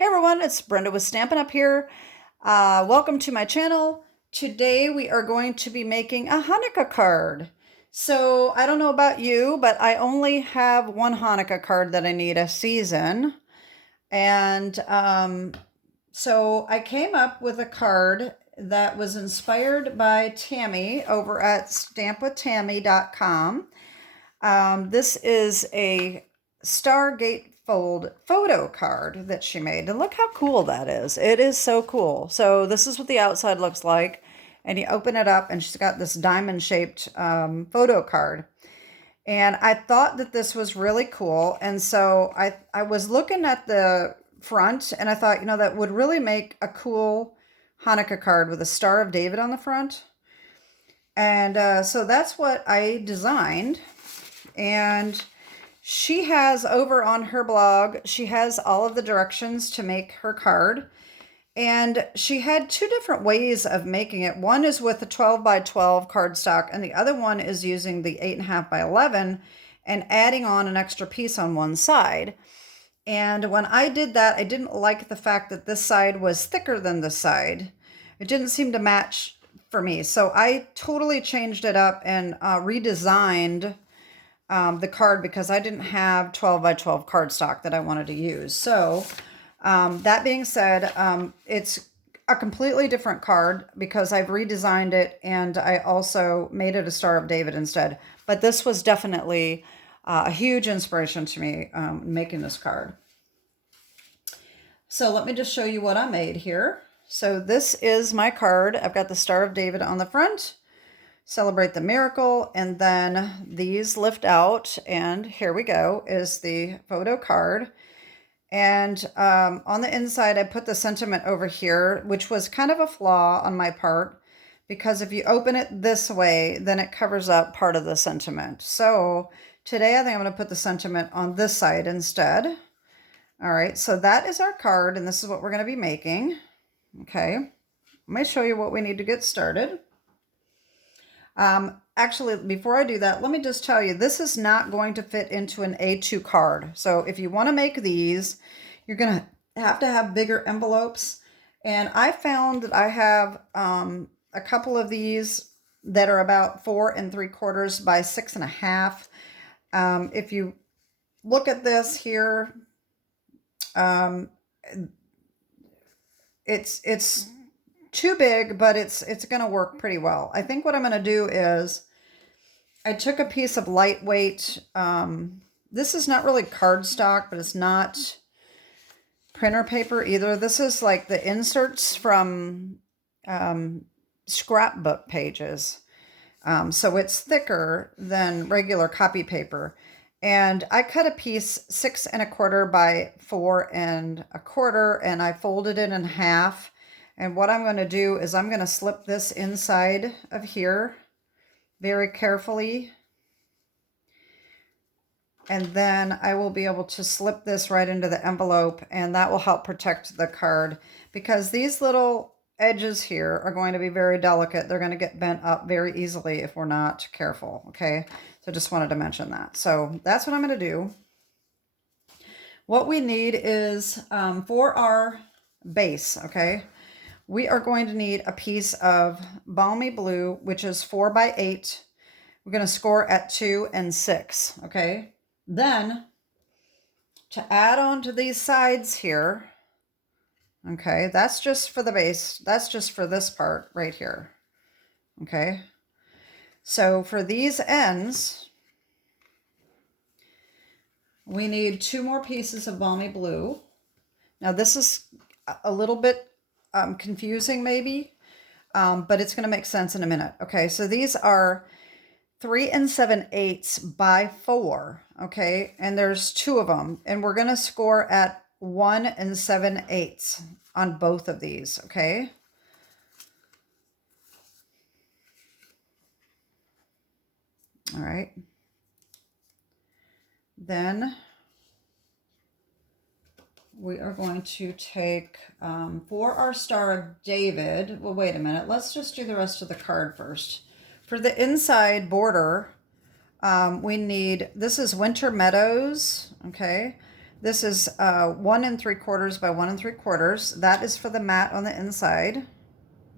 Hey everyone, it's Brenda with Stampin' Up! Here. Welcome to my channel. Today we are going to be making a Hanukkah card. So I don't know about you, but I only have one Hanukkah card that I need a season. And so I came up with a card that was inspired by Tammy over at stampwithtammy.com. This is a Stargate fold photo card that she made. And look how cool that is. It is so cool. So this is what the outside looks like. And you open it up and she's got this diamond shaped photo card. And I thought that this was really cool. And so I was looking at the front and I thought, that would really make a cool Hanukkah card with a Star of David on the front. And so that's what I designed. And she has over on her blog, she has all of the directions to make her card. And she had two different ways of making it. One is with a 12 by 12 cardstock, and the other one is using the 8.5 by 11 and adding on an extra piece on one side. And when I did that, I didn't like the fact that this side was thicker than this side. It didn't seem to match for me. So I totally changed it up and redesigned the card because I didn't have 12 by 12 cardstock that I wanted to use. So that being said, it's a completely different card because I've redesigned it and I also made it a Star of David instead. But this was definitely a huge inspiration to me making this card. So let me just show you what I made here. So this is my card. I've got the Star of David on the front. Celebrate the miracle, and then these lift out, and here we go is the photo card. And on the inside I put the sentiment over here, which was kind of a flaw on my part because if you open it this way then it covers up part of the sentiment. So today I think I'm going to put the sentiment on this side instead. All right, so that is our card and this is what we're going to be making. Okay, let me show you what we need to get started. Actually, before I do that, let me just tell you, this is not going to fit into an A2 card. So if you want to make these, you're going to have bigger envelopes. And I found that I have a couple of these that are about 4 3/4 by 6.5. If you look at this here, it's too big, but it's going to work pretty well. I think what I'm going to do is I took a piece of lightweight, this is not really cardstock, but it's not printer paper either. This is like the inserts from scrapbook pages. So it's thicker than regular copy paper. And I cut a piece 6 1/4 by 4 1/4, and I folded it in half. And what I'm going to do is I'm going to slip this inside of here very carefully. And then I will be able to slip this right into the envelope, and that will help protect the card because these little edges here are going to be very delicate. They're going to get bent up very easily if we're not careful. Okay, so just wanted to mention that. So that's what I'm going to do. What we need is for our base, okay, we are going to need a piece of Balmy Blue, which is 4 by 8. We're going to score at 2 and 6, okay? Then, to add on to these sides here, okay, that's just for the base. That's just for this part right here, okay? So for these ends, we need 2 more pieces of Balmy Blue. Now this is a little bit confusing maybe, but it's going to make sense in a minute. Okay, so these are 3 7/8 by 4, okay, and there's 2 of them, and we're going to score at 1 7/8 on both of these, okay? All right. Then we are going to take, for our Star of David, well, wait a minute. Let's just do the rest of the card first. For the inside border, we need, this is Winter Meadows, okay? This is 1 3/4 by 1 3/4. That is for the mat on the inside.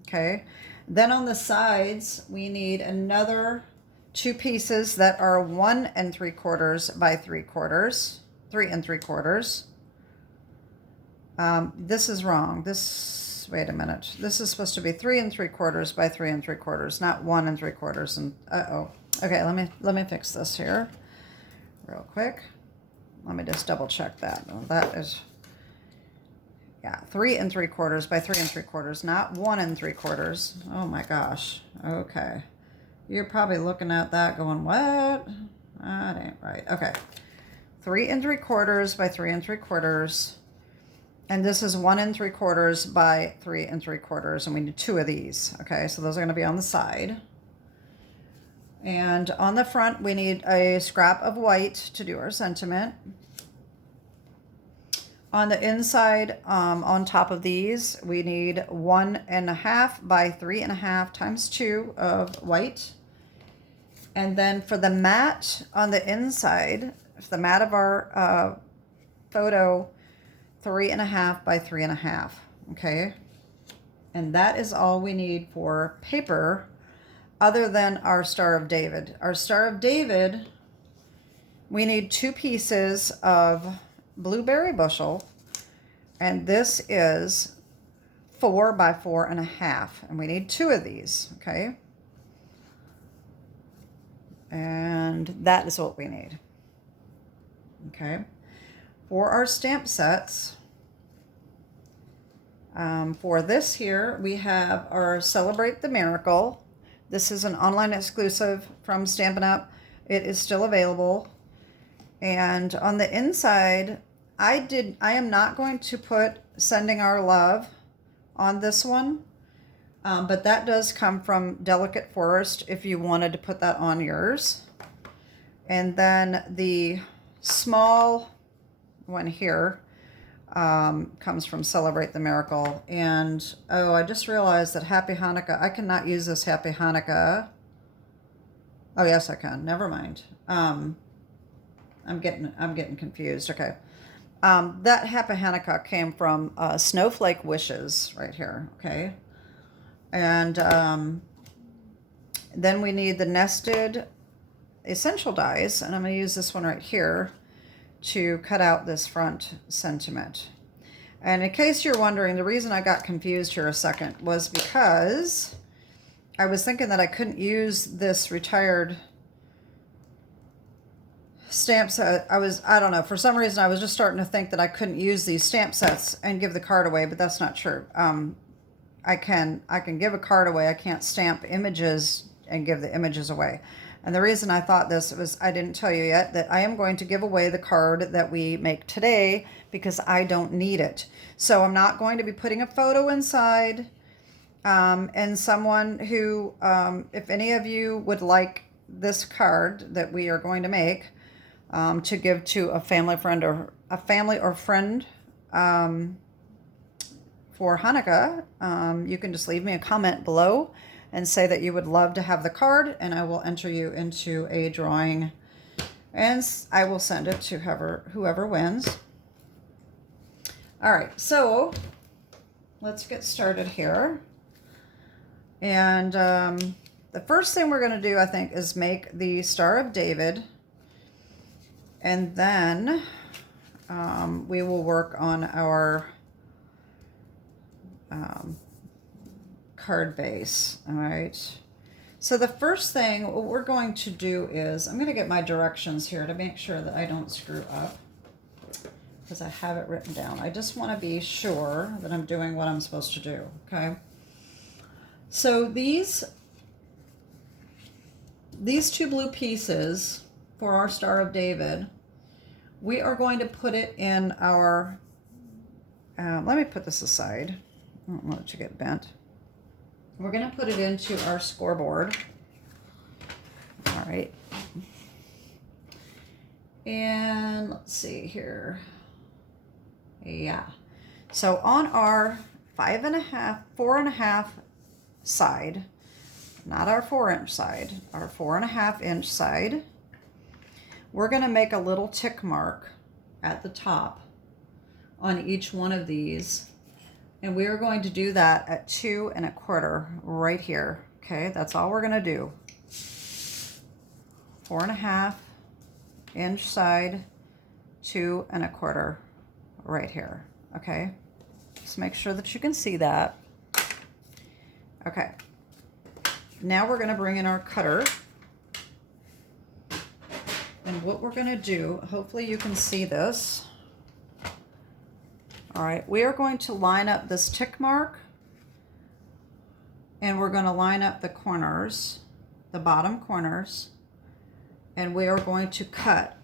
Okay. Then on the sides, we need another 2 pieces that are 1 3/4 by 3/4, 3 3/4. This is wrong. Wait a minute. This is supposed to be 3 3/4 by 3 3/4, not 1 3/4. And okay, let me fix this here real quick. Let me just double check that. Well, that is, yeah, 3 3/4 by 3 3/4, not 1 3/4. Oh my gosh. Okay. You're probably looking at that going, what? That ain't right. Okay. 3 3/4 by 3 3/4. And this is 1 3/4 by 3 3/4. And we need 2 of these. Okay. So those are going to be on the side. And on the front, we need a scrap of white to do our sentiment. On the inside, on top of these, we need 1 1/2 by 3 1/2 times 2 of white. And then for the mat on the inside, the mat of our photo, 3 1/2 by 3 1/2. Okay. And that is all we need for paper, other than our Star of David. Our Star of David, we need 2 pieces of blueberry bushel, and this is 4 by 4 1/2, and we need 2 of these. Okay. And that is what we need. Okay. For our stamp sets, for this here, we have our Celebrate the Miracle. This is an online exclusive from Stampin' Up. It is still available. And on the inside, I am not going to put Sending Our Love on this one. But that does come from Delicate Forest if you wanted to put that on yours. And then the small one here comes from Celebrate the Miracle. And oh, I just realized that Happy Hanukkah, I cannot use this Happy Hanukkah. Oh yes, I can. Never mind. I'm getting confused. Okay. That Happy Hanukkah came from Snowflake Wishes right here. Okay. And then we need the nested essential dies, and I'm going to use this one right here to cut out this front sentiment. And in case you're wondering, the reason I got confused here a second was because I was thinking that I couldn't use this retired stamp set. I don't know, for some reason I was just starting to think that I couldn't use these stamp sets and give the card away, but that's not true. I can give a card away. I can't stamp images and give the images away. And the reason I thought this was, I didn't tell you yet, that I am going to give away the card that we make today because I don't need it. So I'm not going to be putting a photo inside. And someone who, if any of you would like this card that we are going to make to give to a family friend or friend for Hanukkah, you can just leave me a comment below and say that you would love to have the card, and I will enter you into a drawing, and I will send it to whoever wins. All right, so let's get started here. And the first thing we're going to do, I think, is make the Star of David, and then we will work on our card base. All right, so the first thing what we're going to do is, I'm going to get my directions here to make sure that I don't screw up, because I have it written down. I just want to be sure that I'm doing what I'm supposed to do. Okay, so these 2 blue pieces for our Star of David, we are going to put it in our let me put this aside. I don't want it to get bent. We're going to put it into our scoreboard. All right. And let's see here. Yeah. So on our 4 1/2 side, not our 4-inch side, our 4 1/2 inch side, we're going to make a little tick mark at the top on each one of these. And we are going to do that at 2 1/4 right here. Okay, that's all we're going to do. 4 1/2 inch side, 2 1/4 right here. Okay, just make sure that you can see that. Okay, now we're going to bring in our cutter. And what we're going to do, hopefully you can see this. All right, we are going to line up this tick mark, and we're going to line up the corners, the bottom corners, and we are going to cut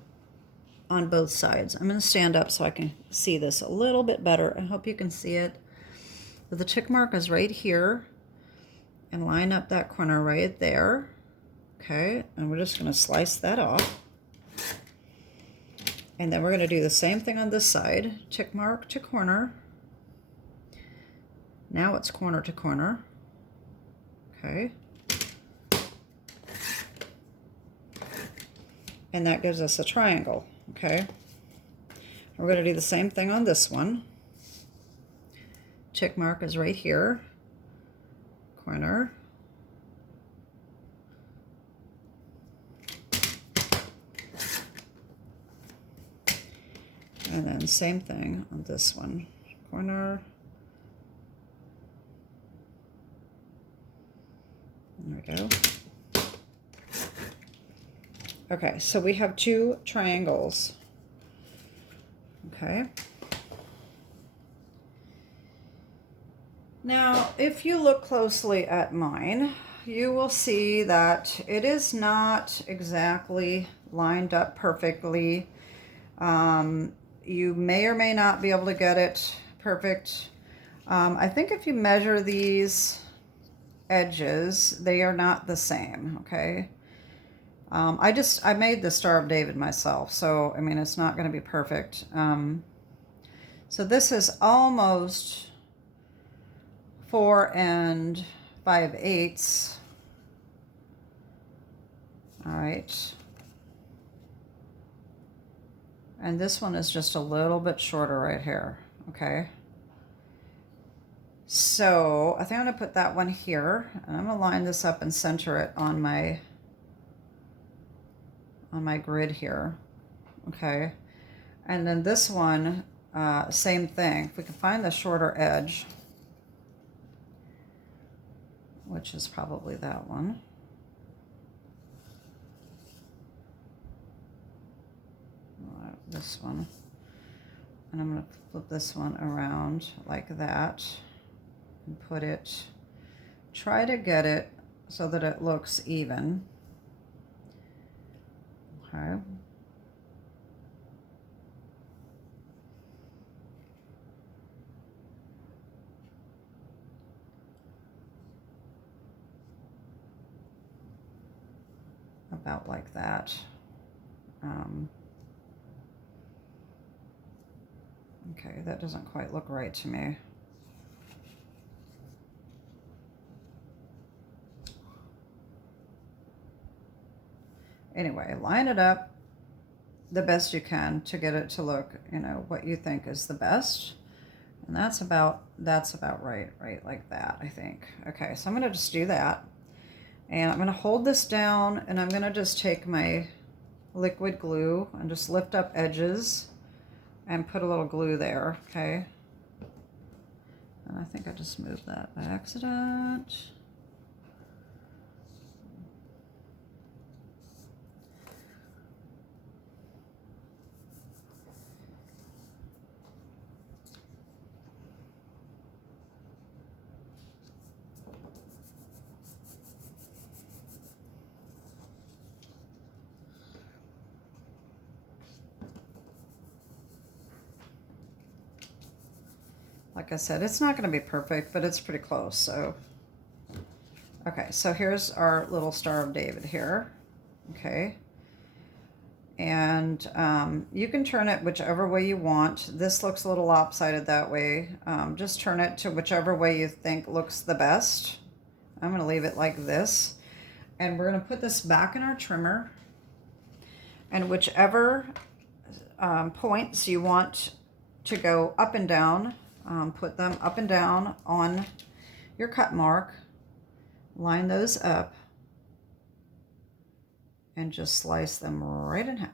on both sides. I'm going to stand up so I can see this a little bit better. I hope you can see it. But the tick mark is right here, and line up that corner right there. Okay, and we're just going to slice that off. And then we're going to do the same thing on this side. Tick mark to corner. Now it's corner to corner. Okay. And that gives us a triangle. Okay. We're going to do the same thing on this one. Tick mark is right here. Corner. And then same thing on this one. Corner. There we go. Okay, so we have 2 triangles. Okay. Now, if you look closely at mine, you will see that it is not exactly lined up perfectly. You may or may not be able to get it perfect. I think if you measure these edges, they are not the same, okay? I made the Star of David myself, so, I mean, it's not going to be perfect. So this is almost 4 5/8. All right. And this one is just a little bit shorter right here, okay? So I think I'm gonna put that one here, and I'm gonna line this up and center it on my grid here, okay? And then this one, same thing. If we can find the shorter edge, which is probably that one. This one, and I'm going to flip this one around like that and put it, try to get it so that it looks even. Okay. About like that. Okay, that doesn't quite look right to me. Anyway, line it up the best you can to get it to look, you know, what you think is the best. And that's about right like that, I think. Okay, so I'm going to just do that. And I'm going to hold this down, and I'm going to just take my liquid glue and just lift up edges and put a little glue there, okay? And I think I just moved that by accident. Like I said, it's not going to be perfect, but it's pretty close. So, okay, so here's our little Star of David here. Okay. And you can turn it whichever way you want. This looks a little lopsided that way. Just turn it to whichever way you think looks the best. I'm going to leave it like this. And we're going to put this back in our trimmer. And whichever points you want to go up and down. Put them up and down on your cut mark. Line those up and just slice them right in half.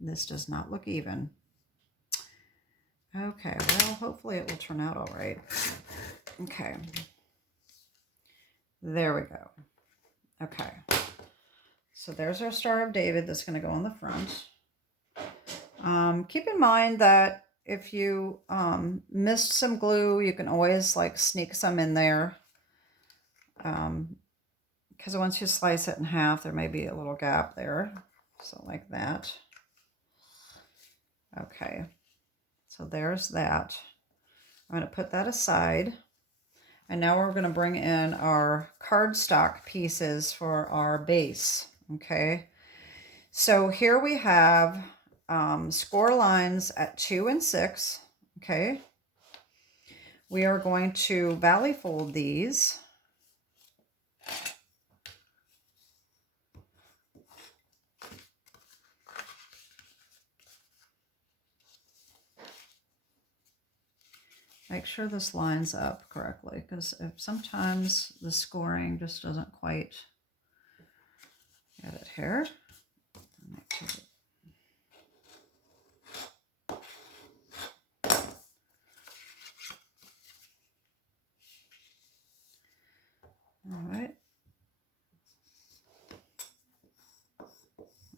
This does not look even. Okay, well, hopefully it will turn out all right. Okay. There we go. Okay. So there's our Star of David that's going to go on the front. Keep in mind that if you missed some glue, you can always like sneak some in there. Because once you slice it in half, there may be a little gap there. So like that. Okay. So there's that. I'm going to put that aside. And now we're going to bring in our cardstock pieces for our base. Okay. So here we have score lines at 2 and 6. Okay. We are going to valley fold these. Make sure this lines up correctly, because if sometimes the scoring just doesn't quite get it here. All right.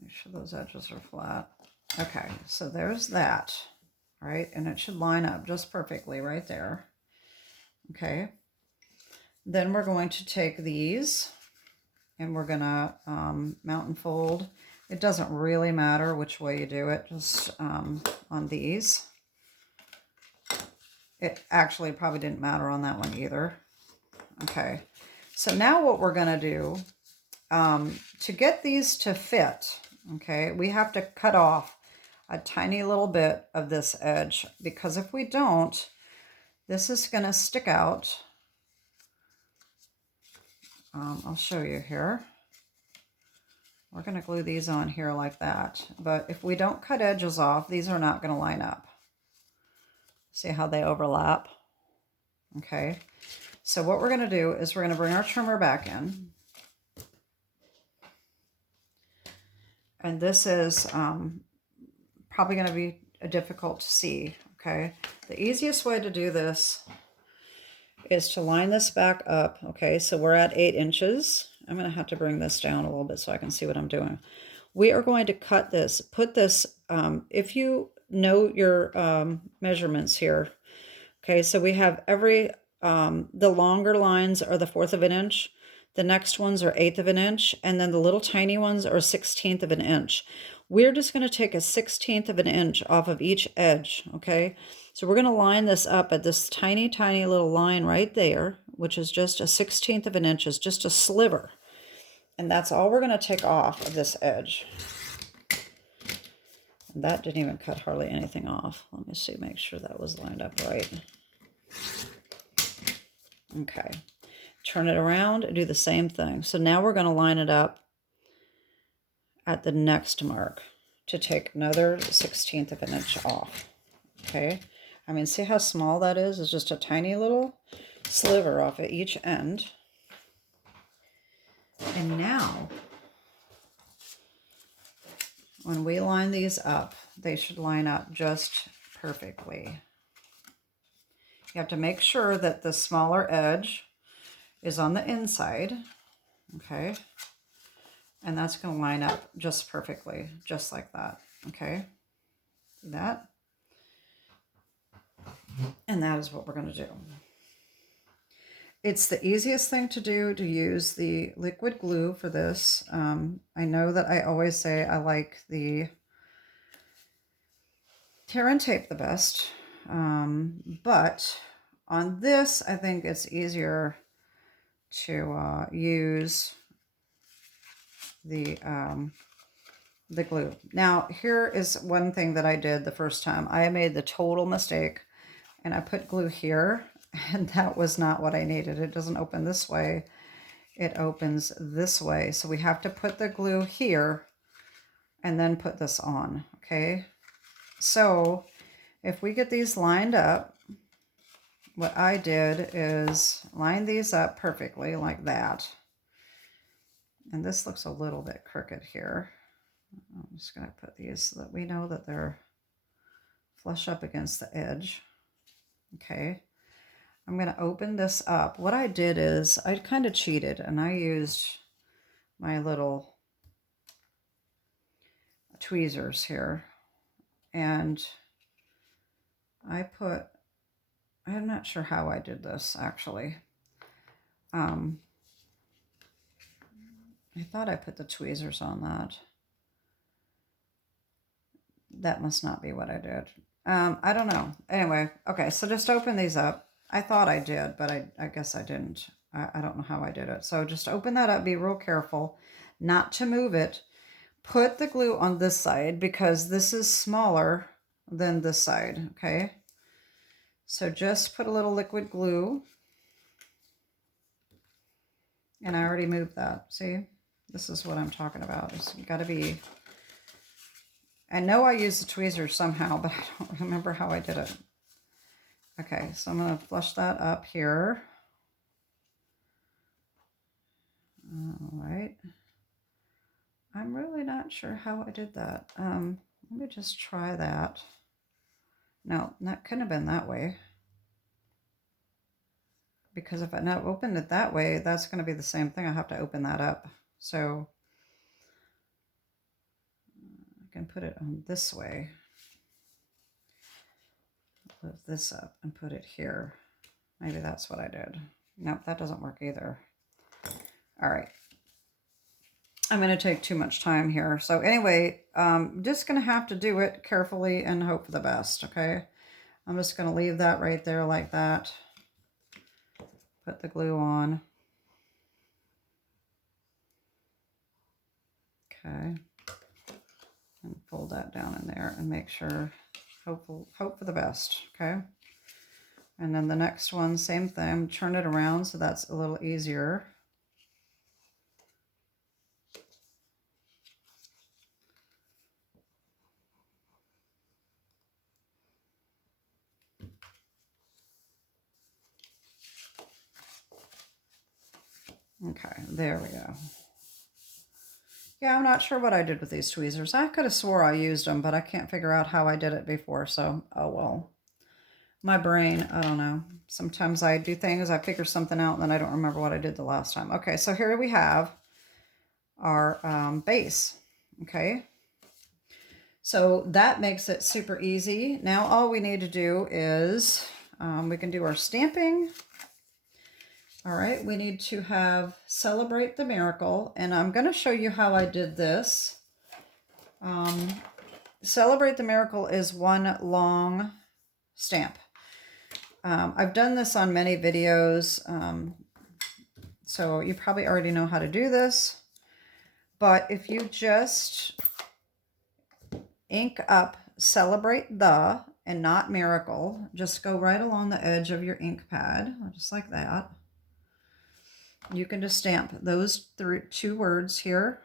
Make sure those edges are flat. Okay, so there's that. All right, and it should line up just perfectly right there. Okay. Then we're going to take these and we're gonna mountain fold. It doesn't really matter which way you do it, just on these. It actually probably didn't matter on that one either. Okay, so now what we're gonna do, to get these to fit, okay, we have to cut off a tiny little bit of this edge, because if we don't, this is going to stick out. I'll show you here. We're going to glue these on here like that, but if we don't cut edges off, these are not going to line up. See how they overlap? Okay, so what we're going to do is we're going to bring our trimmer back in. And this is probably going to be difficult to see, okay? The easiest way to do this is to line this back up, okay? So we're at 8 inches. I'm going to have to bring this down a little bit so I can see what I'm doing. We are going to cut this, put this, if you know your measurements here, okay? So we have the longer lines are the 1/4 of an inch. The next ones are 1/8 of an inch, and then the little tiny ones are 1/16 of an inch. We're just going to take a 1/16 of an inch off of each edge, okay? So we're going to line this up at this tiny, tiny little line right there, which is just a 1/16 of an inch, is just a sliver. And that's all we're going to take off of this edge. And that didn't even cut hardly anything off. Let me see, make sure that was lined up right. Okay. Turn it around and do the same thing. So now we're going to line it up at the next mark to take another 1/16 of an inch off. Okay. I mean, see how small that is? It's just a tiny little sliver off at each end. And now, when we line these up, they should line up just perfectly. You have to make sure that the smaller edge is on the inside, okay? And that's going to line up just perfectly, just like that, okay? See that? And that is what we're going to do. It's the easiest thing to do to use the liquid glue for this. I know that I always say I like the tear and tape the best, but on this, I think it's easier to use the glue. Now, here is one thing that I did the first time. I made the total mistake, and I put glue here, and that was not what I needed. It doesn't open this way. It opens this way. So we have to put the glue here and then put this on, okay? So if we get these lined up, what I did is line these up perfectly like that. And this looks a little bit crooked here. I'm just going to put these so that we know that they're flush up against the edge. Okay. I'm going to open this up. What I did is I kind of cheated and I used my little tweezers here. And I'm not sure how I did this actually. I thought I put the tweezers on that. That must not be what I did. I don't know. Anyway, okay, so just open these up. I thought I did, but I guess I didn't. I don't know how I did it. So just open that up. Be real careful not to move it. Put the glue on this side because this is smaller than this side, okay? So just put a little liquid glue. And I already moved that. See? This is what I'm talking about. It's got to be... I know I used the tweezers somehow, but I don't remember how I did it. Okay, so I'm going to flush that up here. All right. I'm really not sure how I did that. Let me just try that. No, that couldn't have been that way. Because if I now opened it that way, that's going to be the same thing. I have to open that up. So I can put it on this way. Lift this up and put it here. Maybe that's what I did. Nope, that doesn't work either. All right. I'm going to take too much time here. So anyway, just going to have to do it carefully and hope for the best, okay? I'm just going to leave that right there like that. Put the glue on. Okay. And fold that down in there and make sure, hope for the best, okay? And then the next one, same thing, turn it around so that's a little easier. Okay, there we go. Yeah, I'm not sure what I did with these tweezers. I could have swore I used them, but I can't figure out how I did it before, so oh well. My brain, I don't know. Sometimes I do things, I figure something out, and then I don't remember what I did the last time. Okay, so here we have our base, okay? So that makes it super easy. Now all we need to do is, we can do our stamping. All right, we need to have Celebrate the Miracle, and I'm going to show you how I did this. Celebrate the Miracle is one long stamp. I've done this on many videos, so you probably already know how to do this. But if you just ink up Celebrate the and not Miracle, just go right along the edge of your ink pad, just like that. You can just stamp those two words here.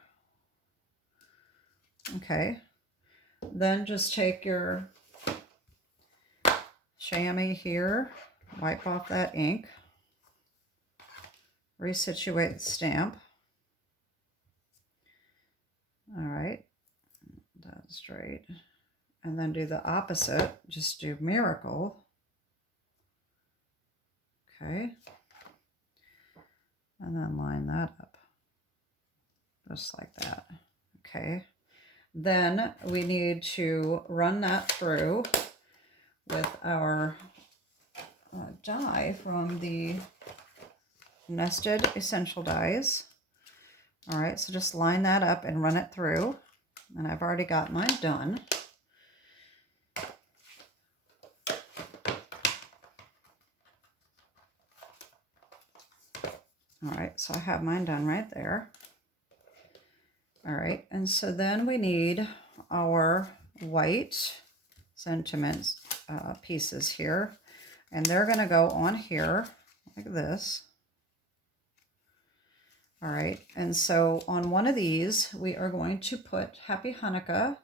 Okay. Then just take your chamois here, wipe off that ink, resituate the stamp. All right. That's straight. And then do the opposite. Just do Miracle. Okay. And then line that up. Just like that. Okay. Then we need to run that through with our die from the Nested Essential Dies. All right, so just line that up and run it through. And I've already got mine done. All right, so I have mine done right there. All right, and so then we need our white sentiments pieces here. And they're going to go on here like this. All right, and so on one of these, we are going to put Happy Hanukkah.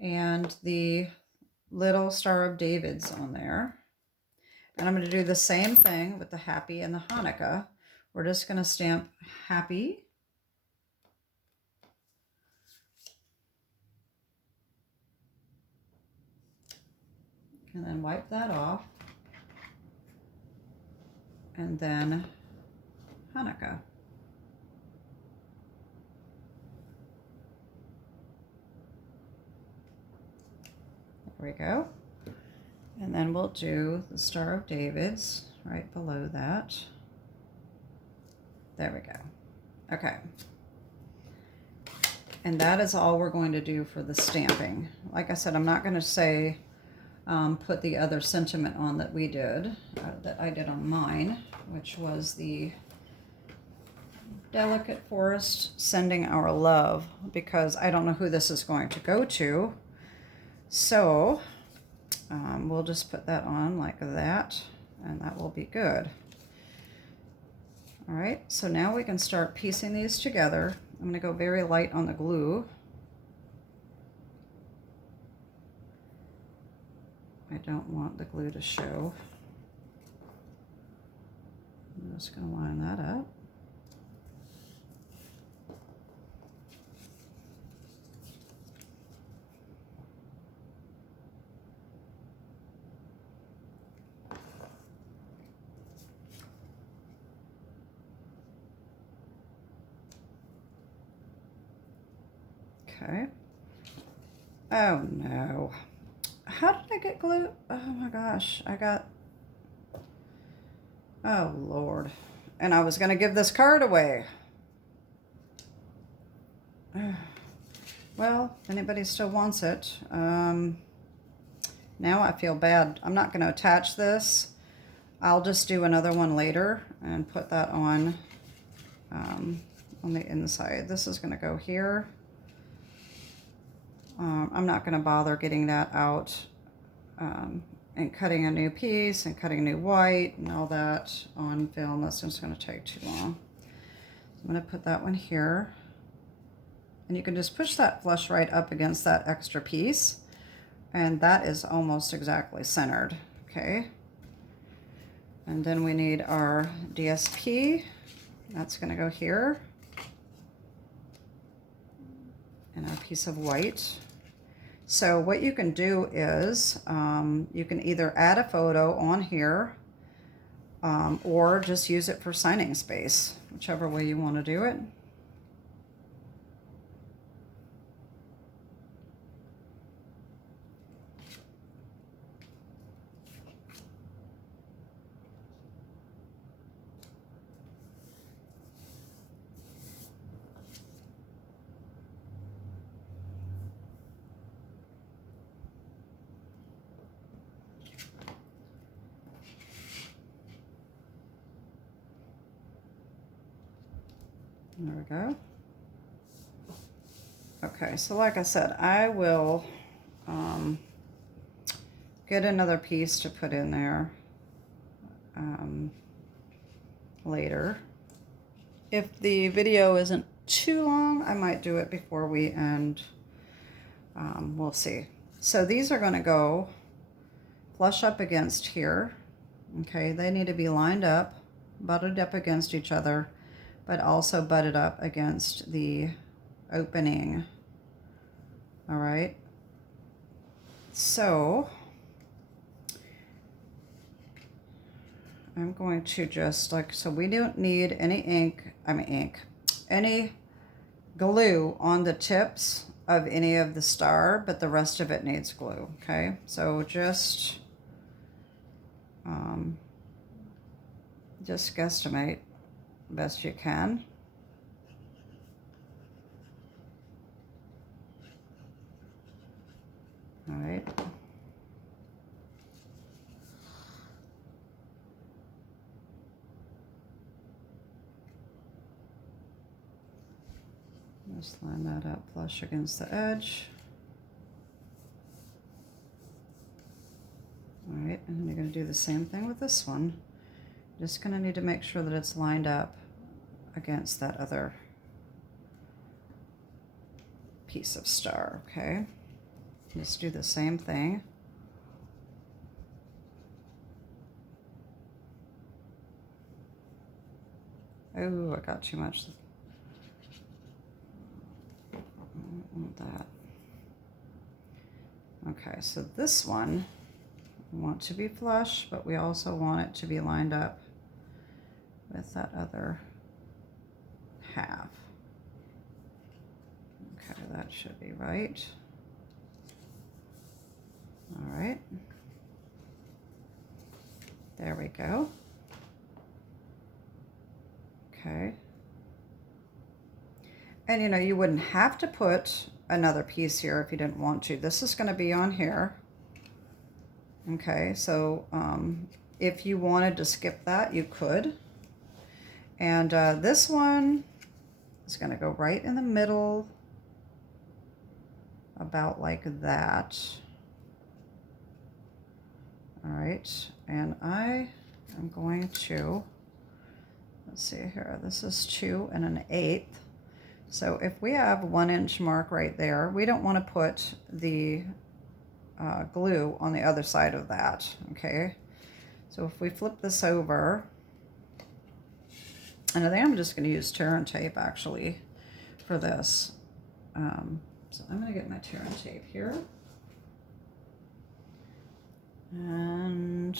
and the little Star of David's on there. And I'm going to do the same thing with the happy and the Hanukkah. We're just going to stamp happy. And then wipe that off. And then Hanukkah. There we go. And then we'll do the Star of David's right below that. There we go. Okay. And that is all we're going to do for the stamping. Like I said, I'm not going to say put the other sentiment on that we did, that I did on mine, which was the Delicate Forest Sending Our Love, because I don't know who this is going to go to. So we'll just put that on like that, and that will be good. All right, so now we can start piecing these together. I'm going to go very light on the glue. I don't want the glue to show. I'm just going to line that up. Okay. Oh no. How did I get glue? Oh my gosh. Oh Lord. And I was going to give this card away. Well, if anybody still wants it. Now I feel bad. I'm not going to attach this. I'll just do another one later and put that on the inside. This is going to go here. I'm not going to bother getting that out and cutting a new piece and cutting new white and all that on film. That's just going to take too long. So I'm going to put that one here. And you can just push that flush right up against that extra piece. And that is almost exactly centered. Okay. And then we need our DSP. That's going to go here. And our piece of white. So what you can do is you can either add a photo on here or just use it for signing space, whichever way you want to do it. There we go. Okay, so like I said, I will get another piece to put in there later. If the video isn't too long, I might do it before we end. We'll see. So these are going to go flush up against here. Okay, they need to be lined up, butted up against each other, but also butted up against the opening. All right. So I'm going to just so we don't need any any glue on the tips of any of the star, but the rest of it needs glue. Okay. So just guesstimate best you can. All right. Just line that up flush against the edge. All right, and then you're going to do the same thing with this one. Just going to need to make sure that it's lined up against that other piece of star, okay? Just do the same thing. Oh, I got too much. I don't want that. Okay, so this one we want to be flush, but we also want it to be lined up with that other half. Okay, that should be right. All right. There we go. Okay. And you know, you wouldn't have to put another piece here if you didn't want to. This is going to be on here. Okay, so if you wanted to skip that, you could. And this one is going to go right in the middle, about like that. All right, and I am going to, let's see here, this is 2 1/8. So if we have 1 inch mark right there, we don't want to put the glue on the other side of that, okay? So if we flip this over, and I think I'm just going to use tear and tape actually for this. So I'm going to get my tear and tape here. And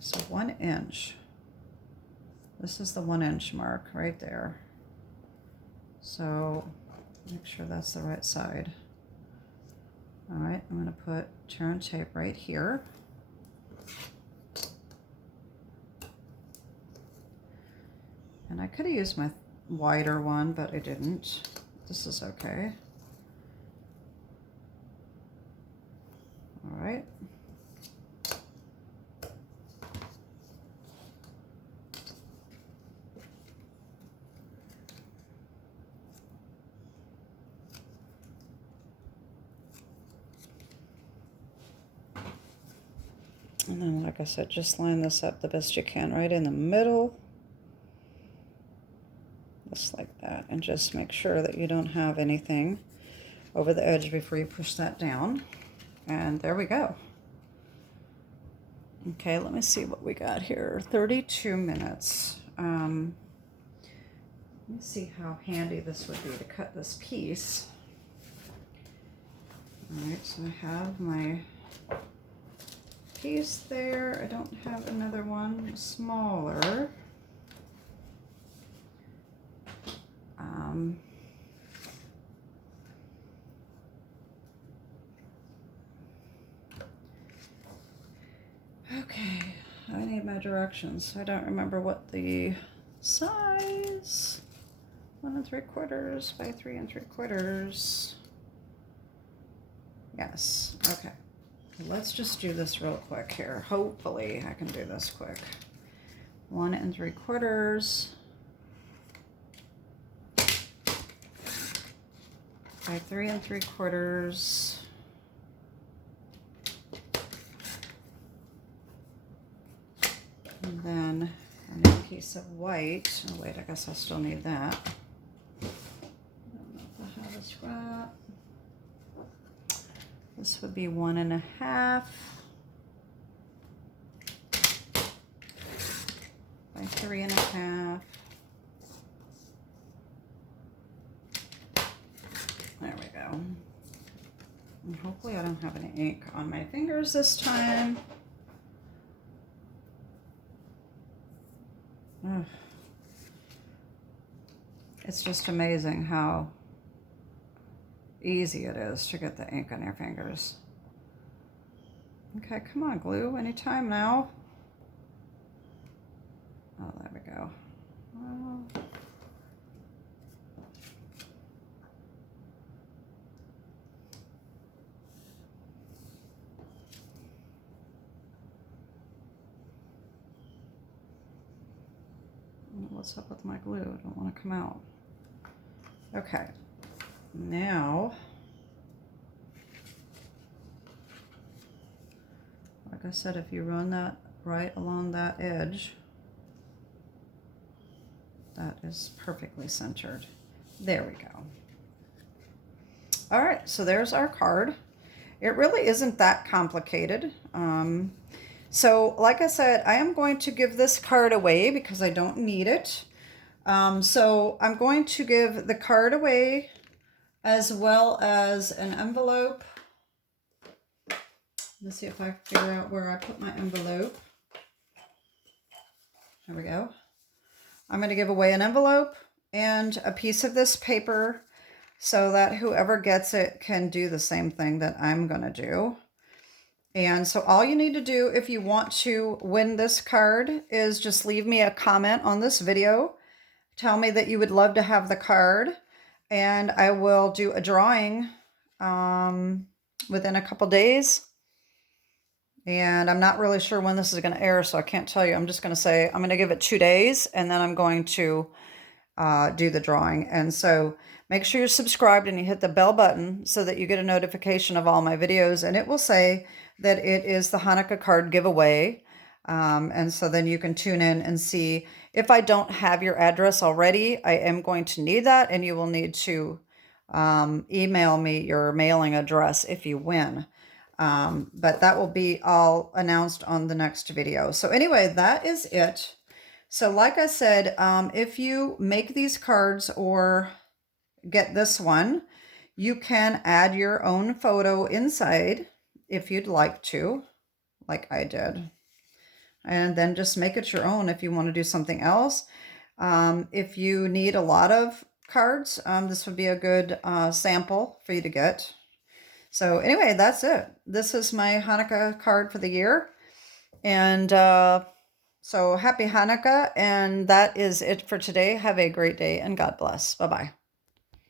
so 1 inch. This is the 1 inch mark right there. So make sure that's the right side. All right, I'm going to put tear and tape right here. And I could have used my wider one, but I didn't. This is okay. All right. And then, like I said, just line this up the best you can right in the middle. Just like that. And just make sure that you don't have anything over the edge before you push that down. And there we go. Okay, let me see what we got here. 32 minutes. Let me see how handy this would be to cut this piece. All right, so I have my piece there. I don't have another one smaller. Okay, I need my directions. I don't remember what the size. 1 3/4 by 3 3/4. Yes, okay. Let's just do this real quick here. Hopefully I can do this quick. 1 3/4 by 3 3/4. And then I need a piece of white. Oh wait, I guess I still need that. I don't know if I have a scrap. This would be 1 1/2 by 3 1/2. There we go. And hopefully I don't have any ink on my fingers this time. Ugh. It's just amazing how easy it is to get the ink on your fingers. Okay, come on, glue, anytime now. Oh, there we go. What's up with my glue? I don't want to come out. Okay, now, like I said, if you run that right along that edge, that is perfectly centered. There we go. All right, so there's our card. It really isn't that complicated. So like I said, I am going to give this card away because I don't need it. So I'm going to give the card away as well as an envelope. Let's see if I can figure out where I put my envelope. There we go. I'm going to give away an envelope and a piece of this paper so that whoever gets it can do the same thing that I'm going to do. And so all you need to do if you want to win this card is just leave me a comment on this video. Tell me that you would love to have the card, and I will do a drawing within a couple days. And I'm not really sure when this is going to air, so I can't tell you. I'm just going to say I'm going to give it 2 days, and then I'm going to do the drawing. And so make sure you're subscribed and you hit the bell button so that you get a notification of all my videos, and it will say that it is the Hanukkah card giveaway. And so then you can tune in and see. If I don't have your address already, I am going to need that, and you will need to email me your mailing address if you win. But that will be all announced on the next video. So anyway, that is it. So like I said, if you make these cards or get this one, you can add your own photo inside if you'd like to, like I did. And then just make it your own if you want to do something else. If you need a lot of cards, this would be a good sample for you to get. So anyway, that's it. This is my Hanukkah card for the year. And so happy Hanukkah. And that is it for today. Have a great day and God bless. Bye-bye.